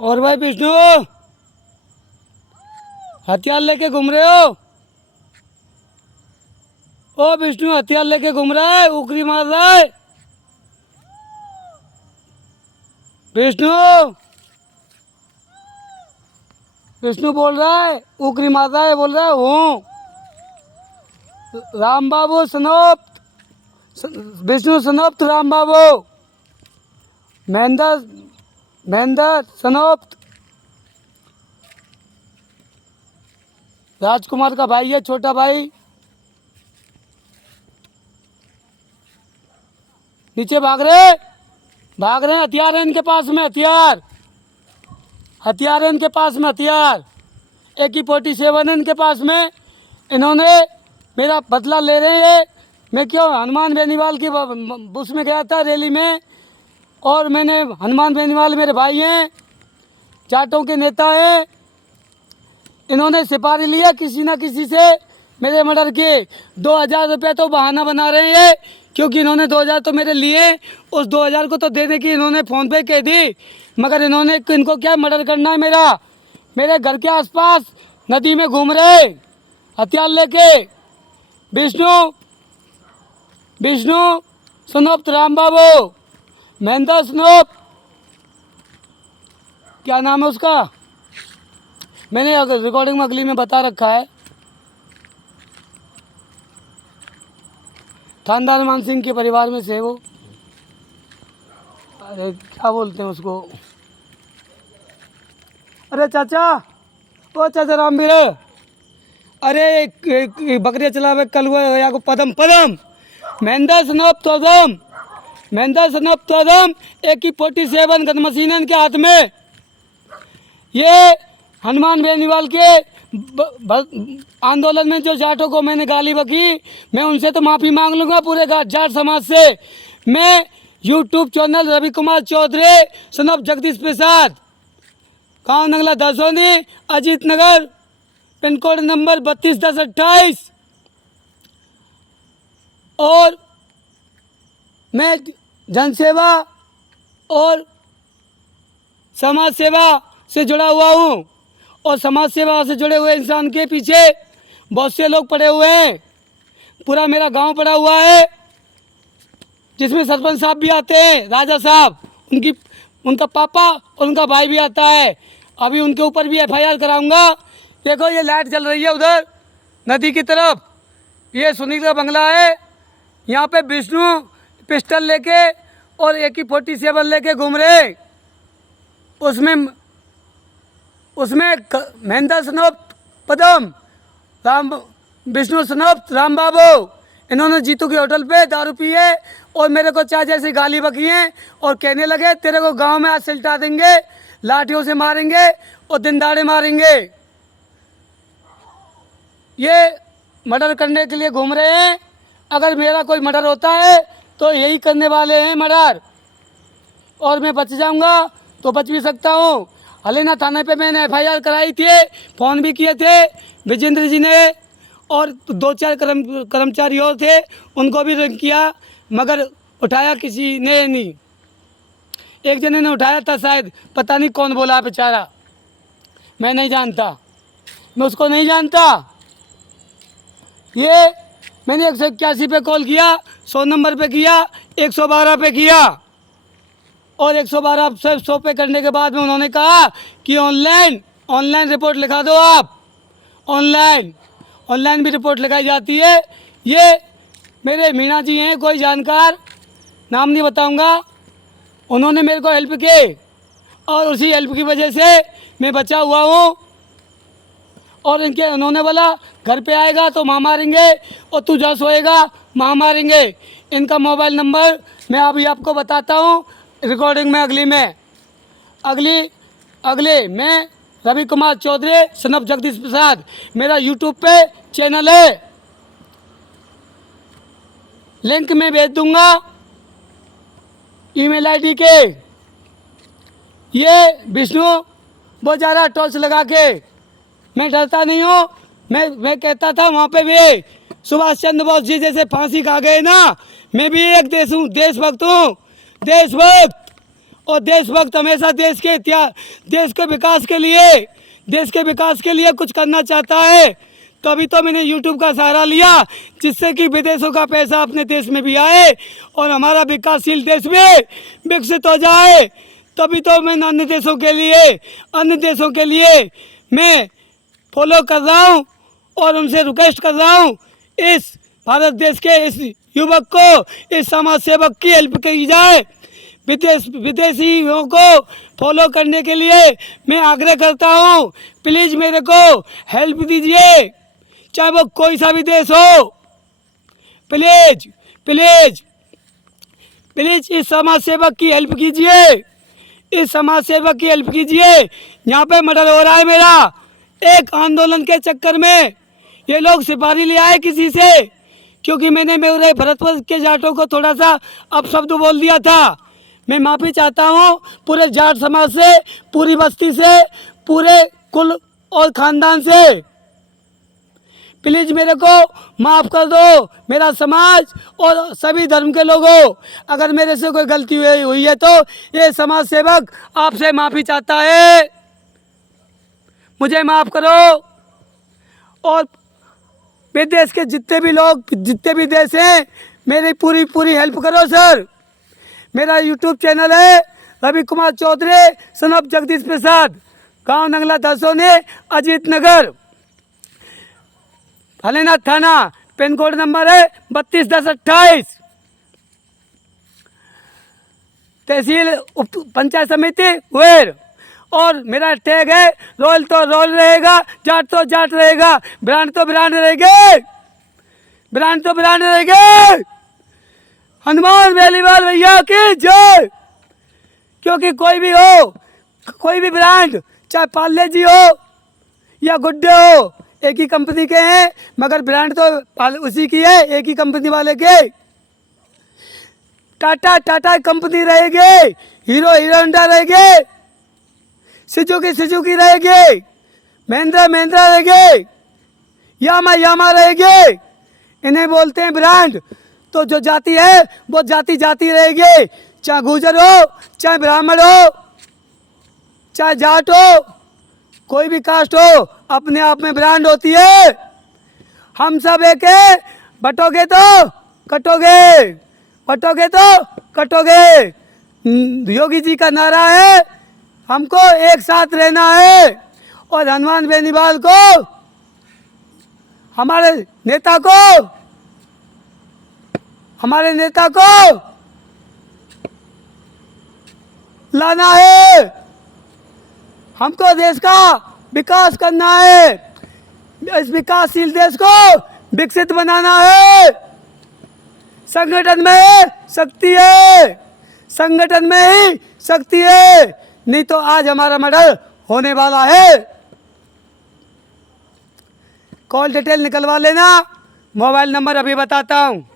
और भाई विष्णु, हथियार लेके घूम रहे हो? ओ विष्णु, हथियार लेके घूम रहा है, उकरी मार रहा है। विष्णु, विष्णु बोल रहा है, उकरी मार रहा है, बोल रहा है हूँ राम बाबू सनोप्त, विष्णु सनोप्त राम बाबू, महेंद्र महेंद्र सनोप्त, राजकुमार का भाई है, छोटा भाई। नीचे भाग रहे हैं, हथियार है इनके पास में, हथियार है इनके पास में, हथियार AK-47 है इनके पास में। इन्होंने मेरा बदला ले रहे हैं। मैं क्यों हनुमान बेनीवाल की उसमें गया था रैली में, और मैंने हनुमान बेनीवाल मेरे भाई हैं, जाटों के नेता हैं। इन्होंने सिपाही लिया किसी ना किसी से मेरे मर्डर के। 2000 रुपये तो बहाना बना रहे हैं, क्योंकि इन्होंने 2000 तो मेरे लिए, उस 2000 को तो देने की इन्होंने फ़ोन पे कह दी, मगर इनको क्या मर्डर करना है मेरा। मेरे घर के आसपास नदी में घूम रहे हथियार लेके। विष्णु सनोप्त राम बाबू, महेंद्र सनोप्त, क्या नाम है उसका, मैंने रिकॉर्डिंग में अगली में बता रखा है। थानदार मान सिंह के परिवार में से वो, अरे क्या बोलते हैं उसको, अरे चाचा, ओ चाचा रामवीर, अरे बकरियाँ चला कल हुआ या को पदम महेंद्र सनोप्त तोदम AK-47 गन मशीन है इनके हाथ में। ये हनुमान बेनीवाल के आंदोलन में जो जाटों को मैंने गाली बकी, मैं उनसे तो माफ़ी मांग लूँगा, पूरे जाट समाज से। मैं YouTube चैनल रवि कुमार चौधरी सनफ जगदीश प्रसाद, गाँव नंगला दसोनी, अजीत नगर, पिन कोड नंबर 321028, और मैं जनसेवा और समाज सेवा से जुड़ा हुआ हूँ, और समाज सेवा से जुड़े हुए इंसान के पीछे बहुत से लोग पड़े हुए हैं। पूरा मेरा गांव पड़ा हुआ है, जिसमें सरपंच साहब भी आते हैं, राजा साहब, उनका पापा और उनका भाई भी आता है। अभी उनके ऊपर भी FIR कराऊंगा। देखो ये लाइट जल रही है उधर नदी की तरफ, ये सुनील का बंगला है। यहाँ पे विष्णु पिस्टल लेके और AK-47 लेके घूम रहे। उसमें महेंद्र सनोप्त पदम, विष्णु सनोप्त राम बाबू, इन्होंने जीतू के होटल पे दारू पी है और मेरे को चाचा जैसी गाली बकी हैं, और कहने लगे तेरे को गांव में आज सिलटा देंगे, लाठियों से मारेंगे और दिन दाड़े मारेंगे। ये मर्डर करने के लिए घूम रहे हैं। अगर मेरा कोई मर्डर होता है तो यही करने वाले हैं मर्डर, और मैं बच जाऊंगा तो बच भी सकता हूँ। हलेना थाने पे मैंने FIR कराई थी, फ़ोन भी किए थे विजेंद्र जी ने, और 2-4 कर्मचारी और थे, उनको भी रिंग किया, मगर उठाया किसी ने नहीं। एक जने ने उठाया था शायद, पता नहीं कौन बोला बेचारा, मैं नहीं जानता, मैं उसको नहीं जानता। ये मैंने 181 पे कॉल किया, 100 नंबर पे किया, 112 पे किया, और 112 से 100 पे करने के बाद में उन्होंने कहा कि ऑनलाइन रिपोर्ट लिखा दो आप। ऑनलाइन भी रिपोर्ट लिखाई जाती है। ये मेरे मीणा जी हैं, कोई जानकार, नाम नहीं बताऊंगा, उन्होंने मेरे को हेल्प की, और उसी हेल्प की वजह से मैं बचा हुआ हूँ। और उन्होंने बोला घर पे आएगा तो माँ मारेंगे, और तू जा सोएगा माँ मारेंगे। इनका मोबाइल नंबर मैं अभी आपको बताता हूँ रिकॉर्डिंग में, अगले मैं रवि कुमार चौधरी सनफ जगदीश प्रसाद, मेरा YouTube पे चैनल है, लिंक मैं भेज दूंगा email ID के। ये विष्णु बहुत ज़्यादा टॉर्च लगा के, मैं डरता नहीं हूँ। मैं कहता था वहाँ पे भी सुभाष चंद्र बोस जी जैसे फांसी खा गए ना, मैं भी एक देशभक्त हूँ, देशभक्त। और देशभक्त हमेशा देश के विकास के लिए कुछ करना चाहता है। तभी तो मैंने YouTube का सहारा लिया, जिससे कि विदेशों का पैसा अपने देश में भी आए और हमारा विकासशील देश में विकसित हो जाए। तभी तो मैं अन्य देशों के लिए मैं फॉलो कर रहा हूँ और उनसे रिक्वेस्ट कर रहा हूँ, इस भारत देश के इस युवक को, इस समाज सेवक की हेल्प की जाए। विदेशियों को फॉलो करने के लिए मैं आग्रह करता हूँ, प्लीज़ मेरे को हेल्प दीजिए, चाहे वो कोई सा भी देश हो। प्लीज़ प्लीज़ प्लीज़ इस समाज सेवक की हेल्प कीजिए, इस समाज सेवक की हेल्प कीजिए। यहाँ पे मर्डर हो रहा है मेरा, एक आंदोलन के चक्कर में ये लोग सिपाही ले आए किसी से, क्योंकि मैंने मेरे भरतपुर के जाटों को थोड़ा सा अपशब्द बोल दिया था। मैं माफ़ी चाहता हूँ पूरे जाट समाज से, पूरी बस्ती से, पूरे कुल और ख़ानदान से। प्लीज़ मेरे को माफ़ कर दो, मेरा समाज और सभी धर्म के लोगों। अगर मेरे से कोई गलती हुई है तो ये समाज सेवक आपसे माफ़ी चाहता है, मुझे माफ़ करो। और विदेश के जितने भी देश हैं, मेरी पूरी हेल्प करो सर। मेरा YouTube चैनल है रवि कुमार चौधरी सन ऑफ जगदीश प्रसाद, गांव नंगला दसोने, अजीत नगर, फलेनाथ थाना, पिन कोड नंबर है 321028, तहसील पंचायत समिति वेर। और मेरा टैग है रोल तो रोल रहेगा, जाट तो जाट रहेगा, ब्रांड तो ब्रांड रहेगी, ब्रांड तो ब्रांड रहेगी। हनुमान बेलीवाल भैया की जय। क्योंकि कोई भी हो, कोई भी ब्रांड, चाहे पार्ले जी हो या गुड्डे हो, एक ही कंपनी के हैं, मगर ब्रांड तो उसी की है, एक ही कंपनी वाले के। टाटा कंपनी रहेगी, हीरो होंडा रहेगी, सुजुकी रहेगी, महिंद्रा रहेगी, यामा रहेगी। इन्हें बोलते हैं ब्रांड। तो जो जाति है वो जाति रहेगी, चाहे गुर्जर हो, चाहे ब्राह्मण हो, चाहे जाट हो, कोई भी कास्ट हो, अपने आप में ब्रांड होती है। हम सब एक है, बटोगे तो कटोगे, बटोगे तो कटोगे। योगी जी का नारा है, हमको एक साथ रहना है। और हनुमान बेनीवाल को, हमारे नेता को लाना है। हमको देश का विकास करना है, इस विकासशील देश को विकसित बनाना है। संगठन में शक्ति है, संगठन में ही शक्ति है, नहीं तो आज हमारा मर्डर होने वाला है। कॉल डिटेल निकलवा लेना, मोबाइल नंबर अभी बताता हूँ।